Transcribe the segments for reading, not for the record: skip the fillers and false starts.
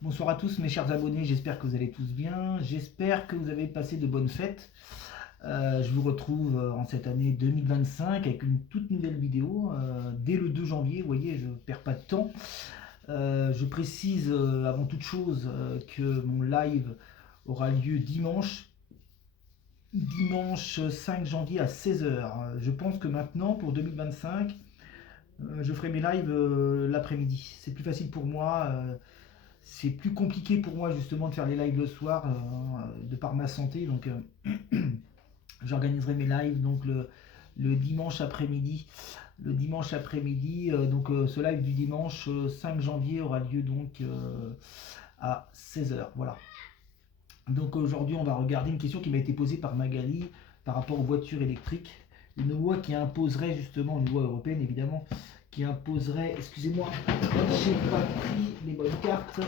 Bonsoir à tous mes chers abonnés, j'espère que vous allez tous bien, j'espère que vous avez passé de bonnes fêtes. Je vous retrouve en cette année 2025 avec une toute nouvelle vidéo dès le 2 janvier, vous voyez, je ne perds pas de temps. Je précise avant toute chose que mon live aura lieu dimanche 5 janvier à 16 heures. Je pense que maintenant pour 2025, je ferai mes lives l'après-midi. C'est plus facile pour moi. C'est plus compliqué pour moi justement de faire les lives le soir de par ma santé. Donc j'organiserai mes lives donc le dimanche après-midi. Le dimanche après-midi, ce live du dimanche 5 janvier aura lieu donc à 16 heures. Voilà. Donc aujourd'hui on va regarder une question qui m'a été posée par Magali par rapport aux voitures électriques. Une loi qui imposerait justement, une loi européenne évidemment, qui imposerait, excusez-moi, j'ai pas pris les bonnes cartes,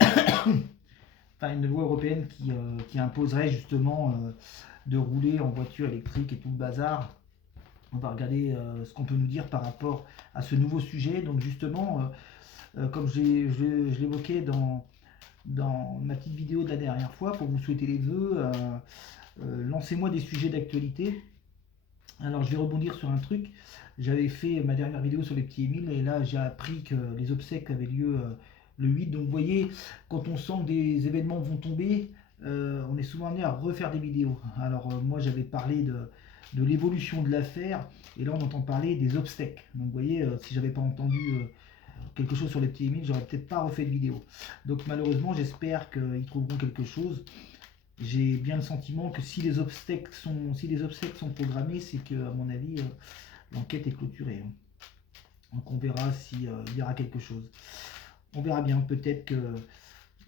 enfin une loi européenne qui imposerait justement de rouler en voiture électrique et tout le bazar. On va regarder ce qu'on peut nous dire par rapport à ce nouveau sujet. Donc justement, comme je l'évoquais dans ma petite vidéo de la dernière fois, pour vous souhaiter les vœux, lancez-moi des sujets d'actualité. Alors je vais rebondir sur un truc. J'avais fait ma dernière vidéo sur les petits Émile et là j'ai appris que les obsèques avaient lieu le 8. Donc vous voyez, quand on sent que des événements vont tomber, on est souvent amené à refaire des vidéos. Alors moi j'avais parlé de l'évolution de l'affaire et là on entend parler des obsèques. Donc vous voyez, si j'avais pas entendu quelque chose sur les petits Émile, j'aurais peut-être pas refait de vidéo. Donc malheureusement j'espère qu'ils trouveront quelque chose. J'ai bien le sentiment que si les obsèques sont programmées, c'est que, à mon avis, l'enquête est clôturée. Donc on verra s'il y aura quelque chose. On verra bien, peut-être que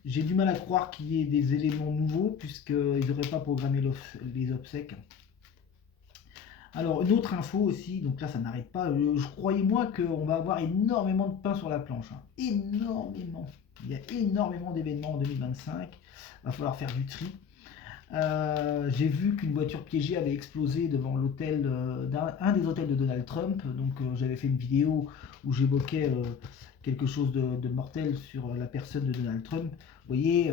j'ai du mal à croire qu'il y ait des éléments nouveaux, puisqu'ils n'auraient pas programmé les obsèques. Alors, une autre info aussi, donc là ça n'arrête pas, croyez-moi qu'on va avoir énormément de pain sur la planche. Hein. Énormément. Il y a énormément d'événements en 2025. Il va falloir faire du tri. J'ai vu qu'une voiture piégée avait explosé devant l'hôtel un des hôtels de Donald Trump. Donc j'avais fait une vidéo où j'évoquais quelque chose de mortel sur la personne de Donald Trump. Vous voyez,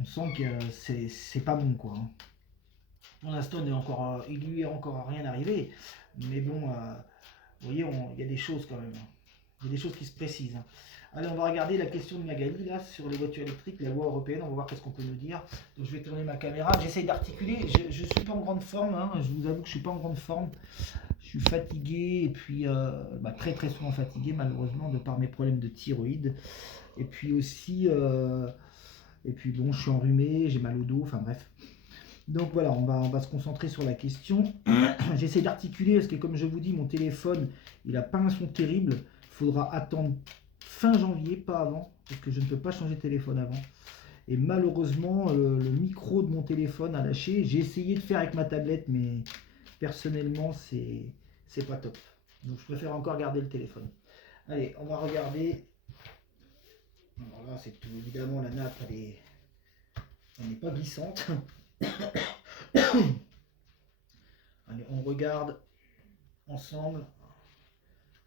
on sent que c'est pas bon quoi. Hein. Pour l'instant, il lui est encore rien arrivé. Mais bon, vous voyez, il y a des choses quand même. Hein. Il y a des choses qui se précisent. Hein. Allez, on va regarder la question de Magali là sur les voitures électriques, la loi européenne. On va voir qu'est-ce qu'on peut nous dire. Donc, je vais tourner ma caméra. J'essaye d'articuler. Je ne suis pas en grande forme. Hein. Je vous avoue que je ne suis pas en grande forme. Je suis fatigué et puis très très souvent fatigué malheureusement de par mes problèmes de thyroïde. Et puis aussi, bon, je suis enrhumé, j'ai mal au dos. Enfin bref. Donc voilà, on va se concentrer sur la question. J'essaie d'articuler parce que comme je vous dis, mon téléphone, il n'a pas un son terrible. Il faudra attendre fin janvier, pas avant, parce que je ne peux pas changer de téléphone avant. Et malheureusement, le micro de mon téléphone a lâché. J'ai essayé de faire avec ma tablette, mais personnellement, c'est pas top. Donc je préfère encore garder le téléphone. Allez, on va regarder. Alors là, c'est tout évidemment la nappe, elle n'est pas glissante. Allez, on regarde ensemble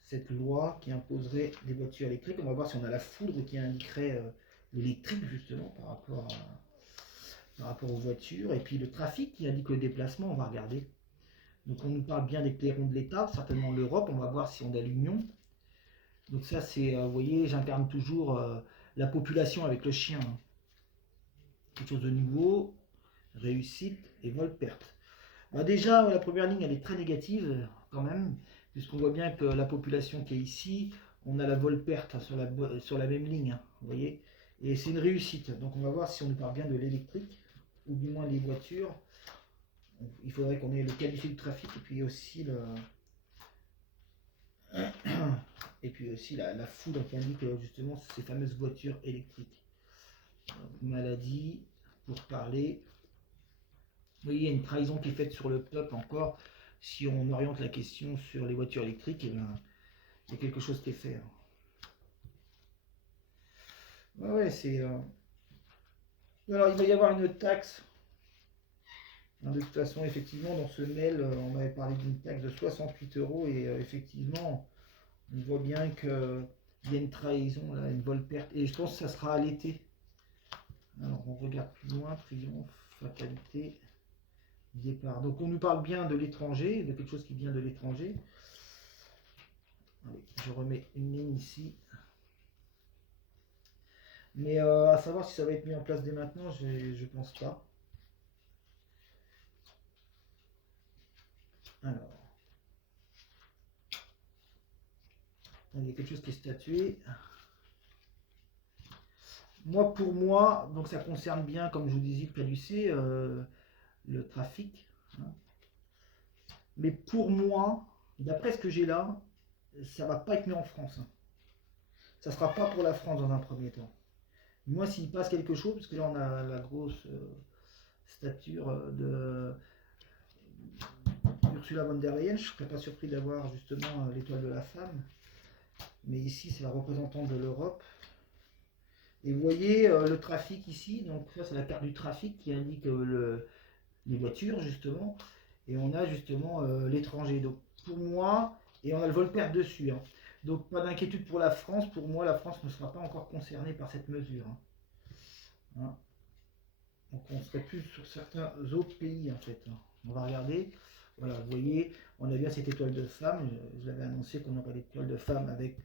cette loi qui imposerait les voitures électriques. On va voir si on a la foudre qui indiquerait l'électrique justement par rapport aux voitures. Et puis le trafic qui indique le déplacement, on va regarder. Donc on nous parle bien des clairons de l'État, certainement l'Europe. On va voir si on a l'Union. Donc ça c'est, vous voyez, j'incarne toujours la population avec le chien. Quelque chose de nouveau, réussite et vol-perte. Déjà, la première ligne, elle est très négative quand même, puisqu'on voit bien que la population qui est ici, on a la vol-perte sur la même ligne, hein, vous voyez, et c'est une réussite. Donc on va voir si on nous parle bien de l'électrique, ou du moins les voitures. Il faudrait qu'on ait le qualifié de trafic, et puis aussi la foudre qui indique justement ces fameuses voitures électriques. Maladie, pour parler. Vous voyez, il y a une trahison qui est faite sur le peuple encore. Si on oriente la question sur les voitures électriques, eh ben, il y a quelque chose qui est fait. Hein. Ouais, c'est. Alors, il va y avoir une taxe. De toute façon, effectivement, dans ce mail, on m'avait parlé d'une taxe de 68 € et effectivement, on voit bien que Il y a une trahison, là, une vol-perte. Et je pense que ça sera à l'été. Alors, on regarde plus loin. Triomphe, fatalité, départ. Donc, on nous parle bien de l'étranger, de quelque chose qui vient de l'étranger. Je remets une ligne ici. Mais à savoir si ça va être mis en place dès maintenant, je pense pas. Alors, il y a quelque chose qui est statué. Moi, pour moi, donc ça concerne bien, comme je vous disais, caducé, le trafic. Hein. Mais pour moi, d'après ce que j'ai là, ça va pas être mis en France. Hein. Ça sera pas pour la France dans un premier temps. Moi, s'il passe quelque chose, parce que là on a la grosse stature de Ursula von der Leyen, je ne serais pas surpris d'avoir justement l'étoile de la femme. Mais ici, c'est la représentante de l'Europe. Et vous voyez le trafic ici, donc ça c'est la carte du trafic qui indique les voitures justement. Et on a justement l'étranger. Donc pour moi, et on a le Volpert dessus. Hein. Donc pas d'inquiétude pour la France. Pour moi, la France ne sera pas encore concernée par cette mesure. Hein. Hein. Donc on serait plus sur certains autres pays en fait. Hein. On va regarder. Voilà, vous voyez, on a bien cette étoile de femme. Je l'avais annoncé qu'on aurait l'étoile de femme avec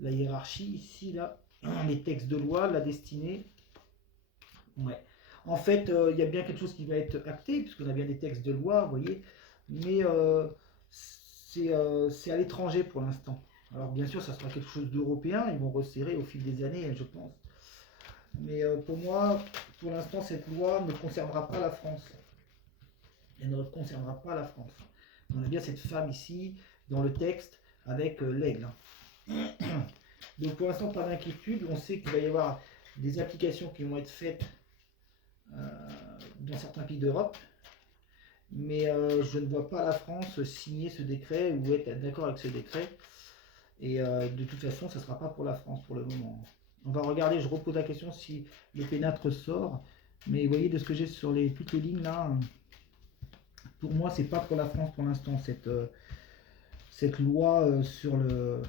la hiérarchie ici, là. Les textes de loi, la destinée. Ouais. En fait, il y a bien quelque chose qui va être acté, puisqu'on a bien des textes de loi, vous voyez, mais c'est à l'étranger pour l'instant. Alors bien sûr, ça sera quelque chose d'européen, ils vont resserrer au fil des années, je pense. Mais pour moi, pour l'instant, cette loi ne concernera pas la France. Elle ne concernera pas la France. On a bien cette femme ici, dans le texte, avec l'aigle. Donc pour l'instant, pas d'inquiétude. On sait qu'il va y avoir des applications qui vont être faites dans certains pays d'Europe. Mais je ne vois pas la France signer ce décret ou être d'accord avec ce décret. Et de toute façon, ça ne sera pas pour la France pour le moment. On va regarder, je repose la question si le pénâtre sort. Mais vous voyez, de ce que j'ai sur toutes les lignes là, pour moi, c'est pas pour la France pour l'instant, cette loi sur le...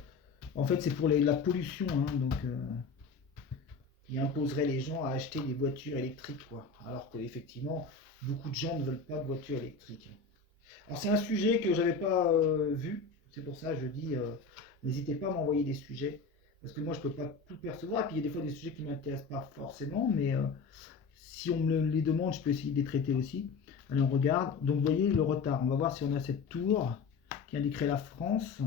En fait, c'est pour la pollution, hein, donc il imposerait les gens à acheter des voitures électriques, quoi. Alors qu'effectivement, beaucoup de gens ne veulent pas de voitures électriques. Alors c'est un sujet que j'avais pas vu, c'est pour ça que je dis, n'hésitez pas à m'envoyer des sujets, parce que moi je peux pas tout percevoir, et puis il y a des fois des sujets qui m'intéressent pas forcément, mais si on me les demande, je peux essayer de les traiter aussi. Allez, on regarde, donc vous voyez le retard, on va voir si on a cette tour qui indiquerait la France.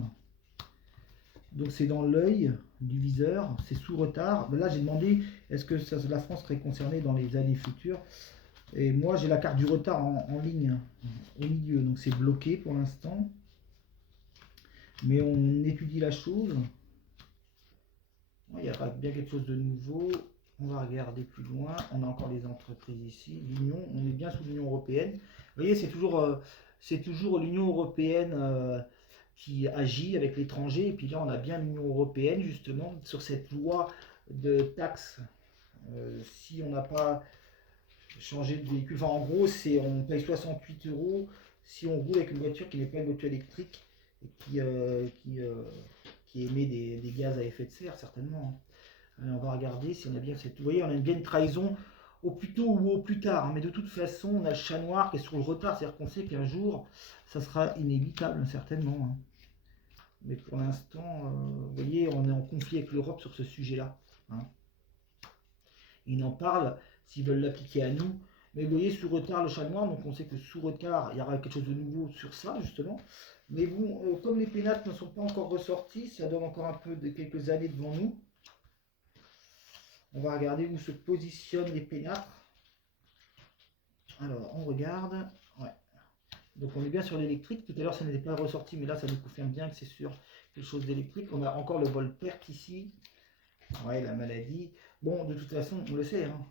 Donc c'est dans l'œil du viseur, c'est sous retard. Là j'ai demandé est-ce que la France serait concernée dans les années futures. Et moi j'ai la carte du retard en ligne au milieu, donc c'est bloqué pour l'instant. Mais on étudie la chose. Il y a bien quelque chose de nouveau. On va regarder plus loin. On a encore les entreprises ici. L'Union, on est bien sous l'Union européenne. Vous voyez, c'est toujours l'Union européenne qui agit avec l'étranger. Et puis là, on a bien l'Union européenne, justement, sur cette loi de taxes. Si on n'a pas changé de véhicule, enfin, en gros, on paye 68 € si on roule avec une voiture qui n'est pas une voiture électrique et qui émet des gaz à effet de serre, certainement. Alors, on va regarder si on a bien cette... Vous voyez, on a bien une trahison au plus tôt ou au plus tard. Hein, mais de toute façon, on a le chat noir qui est sur le retard. C'est-à-dire qu'on sait qu'un jour, ça sera inévitable, certainement. Hein. Mais pour l'instant, vous voyez, on est en conflit avec l'Europe sur ce sujet-là. Hein. Ils en parlent s'ils veulent l'appliquer à nous. Mais vous voyez, sous retard, le chat noir, donc on sait que sous retard, il y aura quelque chose de nouveau sur ça, justement. Mais bon, comme les pénates ne sont pas encore ressortis, ça donne encore un peu de quelques années devant nous. On va regarder où se positionnent les pénâtres. Alors, on regarde. Ouais. Donc, on est bien sur l'électrique. Tout à l'heure, ça n'était pas ressorti, mais là, ça nous confirme bien que c'est sur quelque chose d'électrique. On a encore le Volpert ici. Ouais, la maladie. Bon, de toute façon, on le sait. Hein,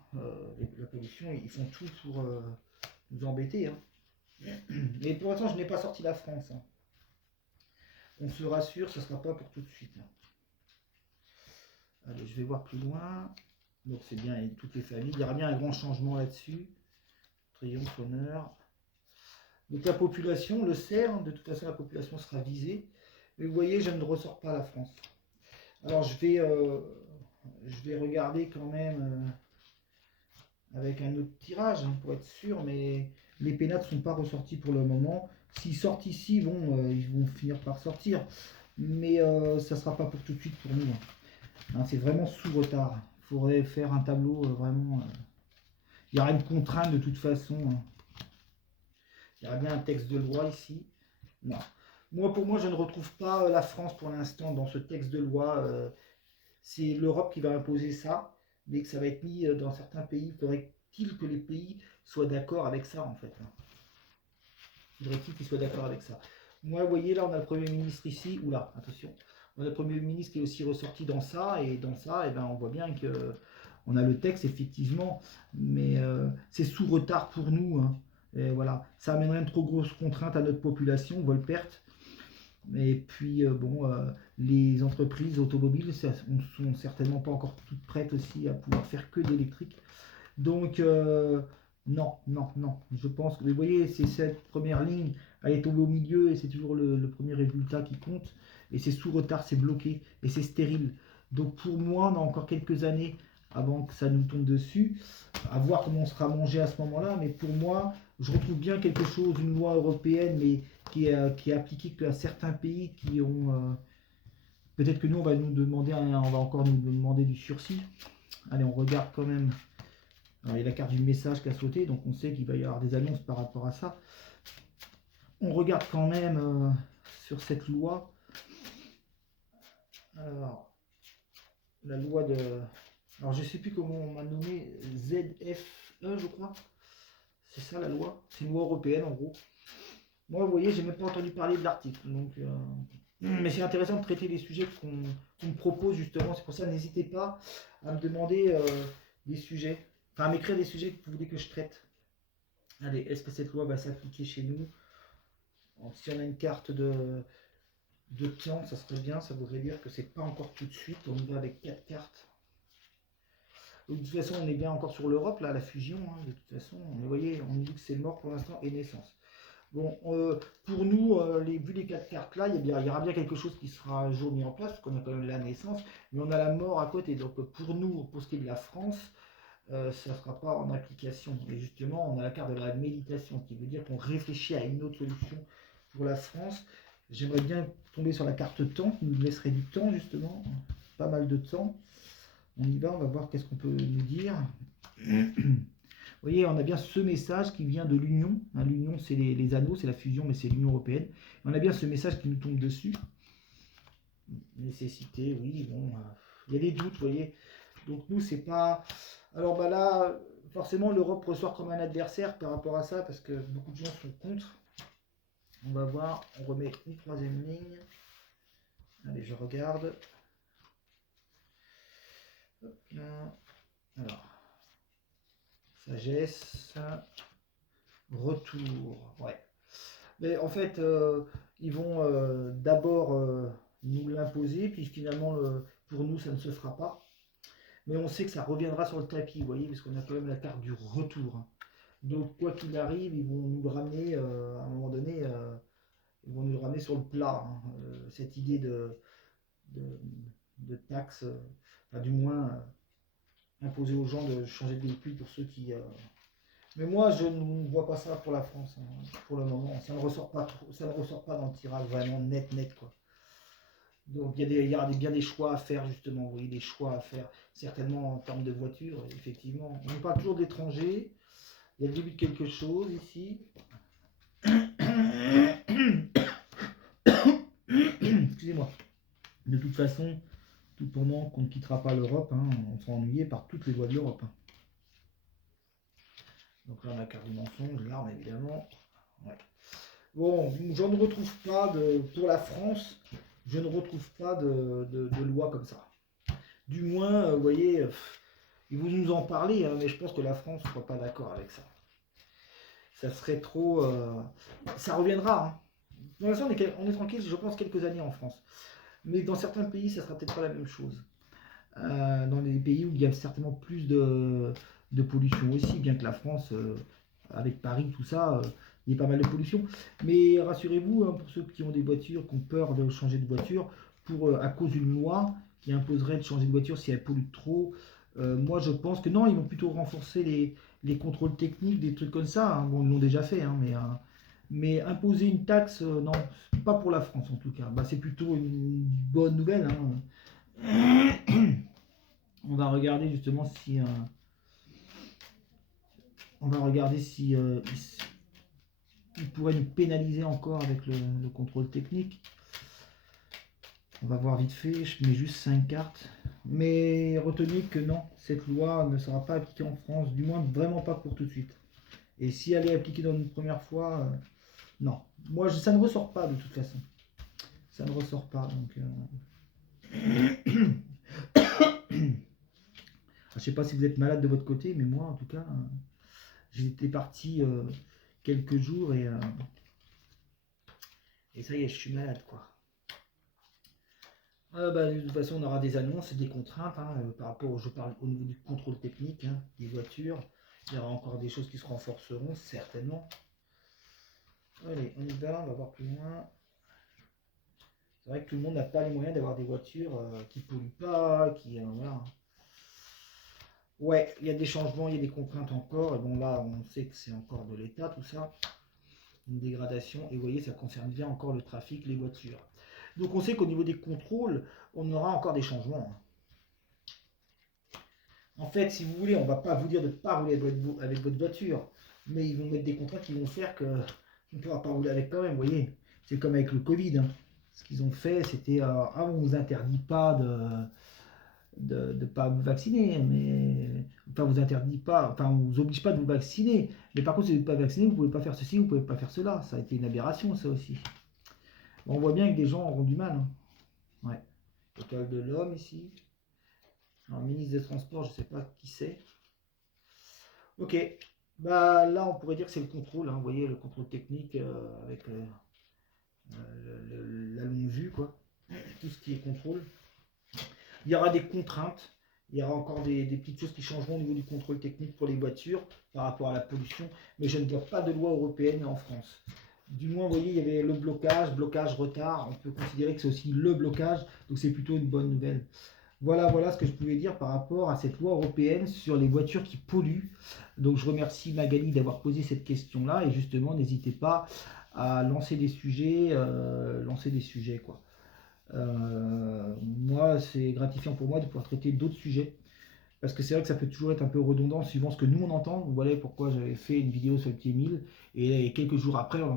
la pollution, ils font tout pour nous embêter. Hein. Mais pour l'instant, je n'ai pas sorti la France. Hein. On se rassure, ce ne sera pas pour tout de suite. Hein. Allez, je vais voir plus loin. Donc c'est bien, et toutes les familles. Il y aura bien un grand changement là-dessus. Triomphe, honneur. Donc la population le sait, hein. De toute façon la population sera visée. Mais vous voyez, je ne ressors pas la France. Alors je vais regarder quand même avec un autre tirage hein, pour être sûr, mais les pénates ne sont pas ressortis pour le moment. S'ils sortent ici, bon, ils vont finir par sortir, mais ça ne sera pas pour tout de suite pour nous. Hein, c'est vraiment sous retard. Il faudrait faire un tableau vraiment. Il y aura une contrainte de toute façon. Hein. Il y aura bien un texte de loi ici. Non. Pour moi, je ne retrouve pas la France pour l'instant dans ce texte de loi. C'est l'Europe qui va imposer ça, mais que ça va être mis dans certains pays. Faudrait-il que les pays soient d'accord avec ça, en fait. Faudrait-il qu'ils soient d'accord avec ça. Moi, vous voyez, là, on a le Premier ministre ici. Oula, attention. On a le Premier ministre qui est aussi ressorti dans ça, et dans ça, ben, on voit bien que on a le texte, effectivement, mais c'est sous retard pour nous. Hein. Et voilà, ça amènerait une trop grosse contrainte à notre population, vol-perte. Et puis, les entreprises automobiles ne sont certainement pas encore toutes prêtes aussi à pouvoir faire que d'électrique. Donc, non, non, non. Je pense que, vous voyez, c'est cette première ligne, elle est tombée au milieu et c'est toujours le premier résultat qui compte. Et c'est sous retard, c'est bloqué et c'est stérile. Donc, pour moi, on a encore quelques années avant que ça nous tombe dessus, à voir comment on sera mangé à ce moment-là. Mais pour moi, je retrouve bien quelque chose, une loi européenne, mais qui est appliquée qu'à certains pays qui ont. Peut-être que nous, on va nous demander, on va encore nous demander du sursis. Allez, on regarde quand même. Alors, il y a la carte du message qui a sauté, donc on sait qu'il va y avoir des annonces par rapport à ça. On regarde quand même sur cette loi. Alors, la loi de. Alors, je ne sais plus comment on m'a nommé, ZFE, je crois. C'est ça la loi. C'est une loi européenne en gros. Moi, vous voyez, j'ai même pas entendu parler de l'article. Donc, mais c'est intéressant de traiter les sujets qu'on me propose justement. C'est pour ça, n'hésitez pas à me demander des sujets. Enfin, à m'écrire des sujets que vous voulez que je traite. Allez, est-ce que cette loi va s'appliquer chez nous? Alors, si on a une carte de temps, ça serait bien. Ça voudrait dire que c'est pas encore tout de suite. On y va avec 4 cartes. Donc, de toute façon, on est bien encore sur l'Europe, là, la fusion. Hein, de toute façon, vous voyez, on dit que c'est mort pour l'instant et naissance. Bon, pour nous, vu les 4 cartes là, il y aura bien quelque chose qui sera un jour mis en place, parce qu'on a quand même la naissance, mais on a la mort à côté. Donc pour nous, pour ce qui est de la France, ça ne sera pas en application. Et justement, on a la carte de la méditation, qui veut dire qu'on réfléchit à une autre solution pour la France. J'aimerais bien tomber sur la carte temps, qui nous laisserait du temps justement, pas mal de temps. On y va, on va voir qu'est-ce qu'on peut nous dire. Vous voyez, on a bien ce message qui vient de l'Union. Hein, l'Union, c'est les anneaux, c'est la fusion, mais c'est l'Union européenne. Et on a bien ce message qui nous tombe dessus. Nécessité, oui, bon, il y a des doutes, vous voyez. Donc nous, c'est pas... Alors bah là, forcément, l'Europe ressort comme un adversaire par rapport à ça, parce que beaucoup de gens sont contre. On va voir, on remet une troisième ligne. Allez, je regarde. Hop là. Alors, sagesse, retour, ouais. Mais en fait, ils vont d'abord nous l'imposer, puis finalement, pour nous, ça ne se fera pas. Mais on sait que ça reviendra sur le tapis, vous voyez, parce qu'on a quand même la carte du retour. Hein. Donc, quoi qu'il arrive, ils vont nous le ramener, à un moment donné, ils vont nous le ramener sur le plat. Hein. Cette idée de taxe, enfin, du moins, imposer aux gens de changer de véhicule pour ceux qui... Mais moi, je ne vois pas ça pour la France, hein, pour le moment. Ça ne ressort pas trop, ça ne ressort pas dans le tirage vraiment net, quoi. Donc il y aura bien des choix à faire justement, vous voyez, des choix à faire, certainement en termes de voiture, effectivement. On parle toujours d'étrangers, il y a le début de quelque chose ici. Excusez-moi. De toute façon, tout pendant qu'on ne quittera pas l'Europe, hein, on sera ennuyé par toutes les lois de l'Europe. Hein. Donc là, on a la carte du mensonge, l'arme évidemment. Ouais. Bon, je ne retrouve pas pour la France, je ne retrouve pas de loi comme ça. Du moins, vous voyez, ils vont nous en parler, hein, mais je pense que la France ne sera pas d'accord avec ça. Ça serait trop... ça reviendra. Hein. Pour l'instant, on est tranquille, je pense, quelques années en France. Mais dans certains pays, ça sera peut-être pas la même chose. Dans les pays où il y a certainement plus de pollution aussi, bien que la France, avec Paris, tout ça, il y a pas mal de pollution. Mais rassurez-vous, hein, pour ceux qui ont des voitures, qui ont peur de changer de voiture, à cause d'une loi qui imposerait de changer de voiture si elle pollue trop. Moi, je pense que non, ils vont plutôt renforcer les contrôles techniques, des trucs comme ça, hein. Bon, ils l'ont déjà fait, hein, mais imposer une taxe, non, pas pour la France en tout cas. Bah, c'est plutôt une bonne nouvelle, hein. On va regarder justement si, on va regarder si il pourrait nous pénaliser encore avec le contrôle technique. On va voir vite fait, je mets juste 5 cartes. Mais retenez que non, cette loi ne sera pas appliquée en France, du moins vraiment pas pour tout de suite. Et si elle est appliquée dans une première fois, non. Moi, ça ne ressort pas de toute façon. Ça ne ressort pas. Donc, je sais pas si vous êtes malade de votre côté, mais moi, en tout cas, j'étais parti quelques jours et ça y est, je suis malade, quoi. Bah, de toute façon, on aura des annonces et des contraintes, hein, par rapport, je parle au niveau du contrôle technique, hein, des voitures. Il y aura encore des choses qui se renforceront, certainement. Allez, on y va, on va voir plus loin. C'est vrai que tout le monde n'a pas les moyens d'avoir des voitures qui ne polluent pas, qui... voilà. Ouais, il y a des changements, il y a des contraintes encore. Et bon, là, on sait que c'est encore de l'état, tout ça. Une dégradation. Et vous voyez, ça concerne bien encore le trafic, les voitures. Donc on sait qu'au niveau des contrôles, on aura encore des changements. En fait, si vous voulez, on ne va pas vous dire de ne pas rouler avec votre voiture, mais ils vont mettre des contraintes qui vont faire qu'on ne pourra pas rouler avec quand même, vous voyez. C'est comme avec le Covid, hein. Ce qu'ils ont fait, c'était, on ne vous interdit pas de pas vous vacciner, mais enfin, vous interdit pas, enfin, on vous oblige pas de vous vacciner, mais par contre, si vous n'êtes pas vacciné, vous ne pouvez pas faire ceci, vous ne pouvez pas faire cela. Ça a été une aberration, ça aussi. On voit bien que des gens auront du mal, hein. Ouais. Total de l'homme ici. Alors, ministre des Transports, je ne sais pas qui c'est. Ok. Bah là, on pourrait dire que c'est le contrôle, hein. Vous voyez, le contrôle technique avec la longue vue, quoi. Tout ce qui est contrôle. Il y aura des contraintes. Il y aura encore des petites choses qui changeront au niveau du contrôle technique pour les voitures par rapport à la pollution. Mais je ne vois pas de loi européenne en France. Du moins, vous voyez, il y avait le blocage, retard. On peut considérer que c'est aussi le blocage. Donc c'est plutôt une bonne nouvelle. Voilà ce que je pouvais dire par rapport à cette loi européenne sur les voitures qui polluent. Donc je remercie Magali d'avoir posé cette question-là et justement n'hésitez pas à lancer des sujets, quoi. Moi, c'est gratifiant pour moi de pouvoir traiter d'autres sujets parce que c'est vrai que ça peut toujours être un peu redondant suivant ce que nous on entend. Vous voyez pourquoi j'avais fait une vidéo sur le pied 1000 et quelques jours après on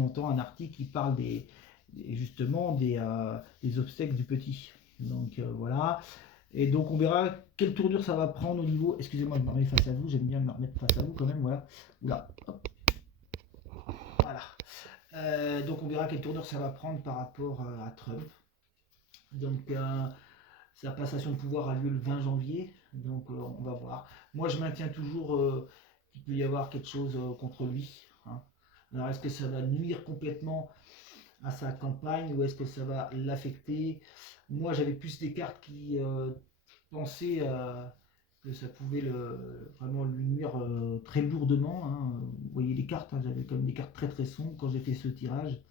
entend un article qui parle justement des obstacles du petit. Donc voilà. Et donc on verra quelle tournure ça va prendre au niveau. Excusez-moi, je me remets face à vous. J'aime bien me remettre face à vous quand même. Voilà. Oula. Hop. Voilà. Donc on verra quelle tournure ça va prendre par rapport à Trump. Donc sa passation de pouvoir a lieu le 20 janvier. Donc on va voir. Moi je maintiens toujours qu'il peut y avoir quelque chose contre lui, hein. Alors est-ce que ça va nuire complètement à sa campagne ou est-ce que ça va l'affecter? Moi j'avais plus des cartes qui pensaient que ça pouvait vraiment lui nuire très lourdement, hein. Vous voyez les cartes, hein, j'avais comme des cartes très très sombres quand j'ai fait ce tirage.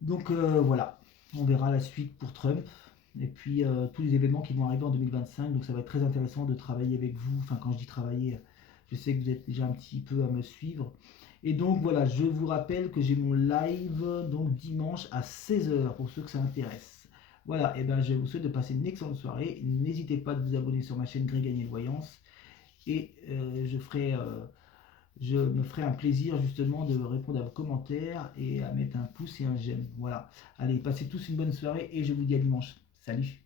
Donc voilà, on verra la suite pour Trump. Et puis tous les événements qui vont arriver en 2025. Donc ça va être très intéressant de travailler avec vous. Enfin quand je dis travailler, je sais que vous êtes déjà un petit peu à me suivre. Et donc voilà, je vous rappelle que j'ai mon live donc dimanche à 16h pour ceux que ça intéresse. Voilà, et ben je vous souhaite de passer une excellente soirée. N'hésitez pas de vous abonner sur ma chaîne Greg Gagné de Voyance. Et je me ferai un plaisir justement de répondre à vos commentaires et à mettre un pouce et un j'aime. Voilà. Allez, passez tous une bonne soirée et je vous dis à dimanche. Salut!